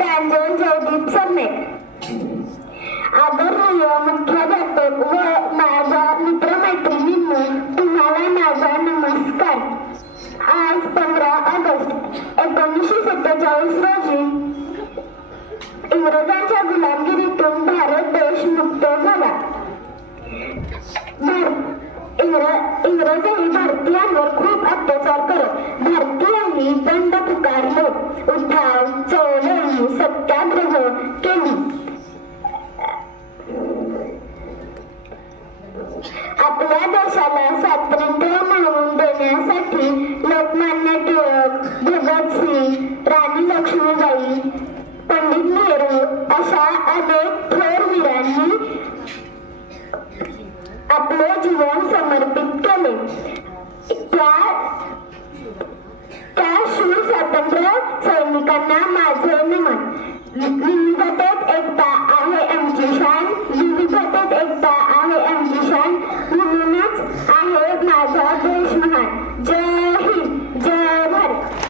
प्रांजल जयदीप सरनेट. आदरणीय मुख्याध्यापक व माझ्या मित्रमैत्रिणींनो, तुम्हाला माझा नमस्कार. आज 15 ऑगस्ट 1947 रोजी इंग्रजांच्या गुलामगिरीतून भारत देश मुक्त झाला. इंग्रजही भारतीयांवर खूप अत्याचार करत. भारतीयांनी बंड पुकारले, उठाव, चळवळी, सत्याग्रह केली. आपल्या देशाला स्वातंत्र्य मिळवून देण्यासाठी लोकमान्य टिळक, भगतसिंग, राणी लक्ष्मीबाई, पंडित नेहरू अशा अनेक थोर वीरांनी आपले जीवन समर्पित केले. त्या शूर स्वातंत्र्य सैनिकांना माझे नमन.